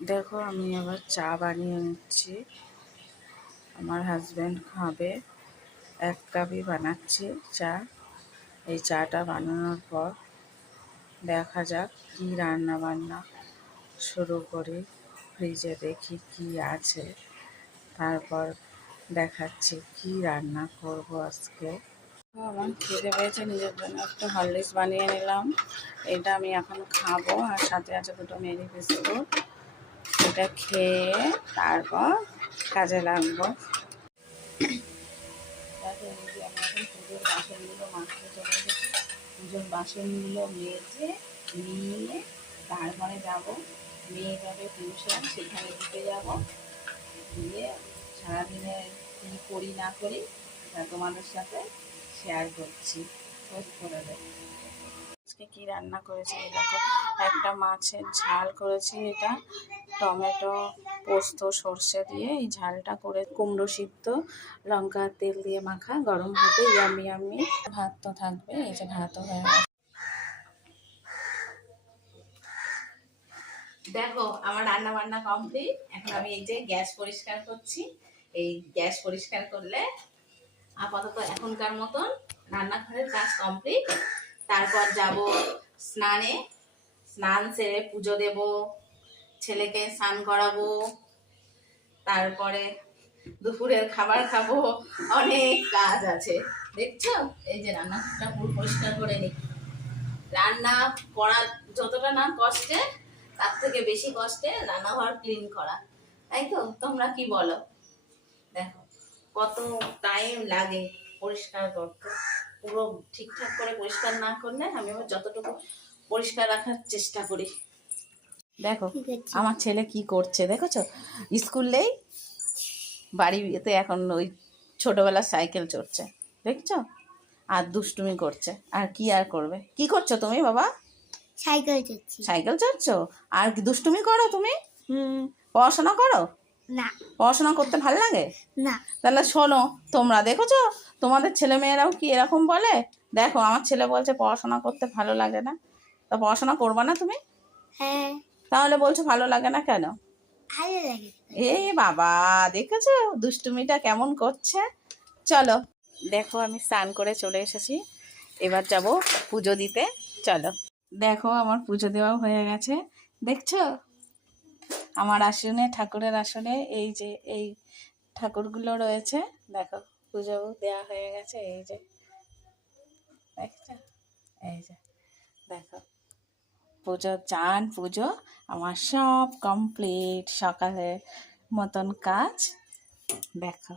দেখো আমি আবার চা বানিয়ে নিচ্ছি। আমার হাজব্যান্ড খাবে, 1 কাপই বানাচ্ছি চা। এই চাটা বানানোর পর দেখা যাক কী রান্না বান্না শুরু করি। ফ্রিজে দেখি কি আছে, তারপর দেখাচ্ছি কি রান্না করব আজকে। আমার খিদে পেয়েছে, নিজের জন্য একটা হরলিক্স বানিয়ে নিলাম। এটা আমি এখন খাবো, আর সাথে আছে 2টো মেরি বিস্কুট। এটা খেয়ে তারপর কাজে লাগবো। দেখো এই যে আমি এখন পুজোর বাসনগুলো মাজতে চলে এসেছি। পুজোর বাসনগুলো মেজে নিয়ে তারপরে যাবো, মেয়ে যাবে টিউশন, সেখানে দিতে যাবো। দিয়ে সারাদিনে কী করি না করি তোমাদের সাথে শেয়ার করছি, পোস্ট করে দেবো। আজকে কী রান্না করেছি দেখো, একটা মাছের ঝাল করেছি। এটা টমেটো পোস্ত সর্ষে দিয়ে এই ঝালটা করে, কুমড়ো সিদ্ধ লঙ্কা তেল দিয়ে মাখা, গরম ভাতে ইয়ামি ইয়ামি। ভাত তো থাকবে, এই যে ভাতও হয়ে গেছে। দেখো আমার রান্না বান্না কমপ্লিট। এখন আমি এই যে গ্যাস পরিষ্কার করছি। এই গ্যাস পরিষ্কার করলে আপাতত এখনকার মতন রান্নাঘরের কাজ কমপ্লিট। তারপর যাব স্নানে, স্নান সেরে পুজো দেব, ছেলেকে স্নান করাবো, তারপরে দুপুরের খাবার খাবো। অনেক কাজ আছে দেখছো। এই যে রান্নাঘরটা পুরো পরিষ্কার করে নি। রান্না করা যতটা না কষ্টে, তার থেকে বেশি কষ্টে রান্নাঘর ক্লিন করা, তাই তো? তোমরা কি বলো? দেখো কত টাইম লাগে পরিষ্কার করতে। পুরো ঠিকঠাক করে পরিষ্কার না করলে আমি আবার যতটুকু পরিষ্কার রাখার চেষ্টা করি। দেখো আমার ছেলে কি করছে দেখেছো, স্কুলেই বাড়িতে এখন ওই ছোটবেলার সাইকেল চড়ছে দেখছো, আর দুষ্টুমি করছে। আর কি আর করবে? কি করছো তুমি বাবা? সাইকেল চড়ছি। সাইকেল চড়ছো আর কি দুষ্টুমি করো তুমি? পড়াশোনা করো না? পড়াশোনা করতে ভালো লাগে না। তাহলে শোনো, তোমরা দেখেছো তোমাদের ছেলে মেয়েরাও কি এরকম বলে? দেখো আমার ছেলে বলছে পড়াশোনা করতে ভালো লাগে না। তা পড়াশোনা করবা না তুমি? হ্যাঁ। তাহলে বলছো ভালো লাগে না কেন? ভালো লাগে। এ বাবা, দেখেছো দুষ্টুমিটা কেমন করছে। চলো, দেখো আমি স্নান করে চলে এসেছি, এবার যাব পুজো দিতে। চলো, দেখো আমার পুজো দেওয়া হয়ে গেছে। দেখছো আমার আসনে, ঠাকুরের আসনে এই যে এই ঠাকুরগুলো রয়েছে। দেখো পুজো দেওয়া হয়ে গেছে। এই যে দেখছো, এই যে দেখো পুজো, চান পুজো আমার সব কমপ্লিট। সকালের মতন কাজ দেখো।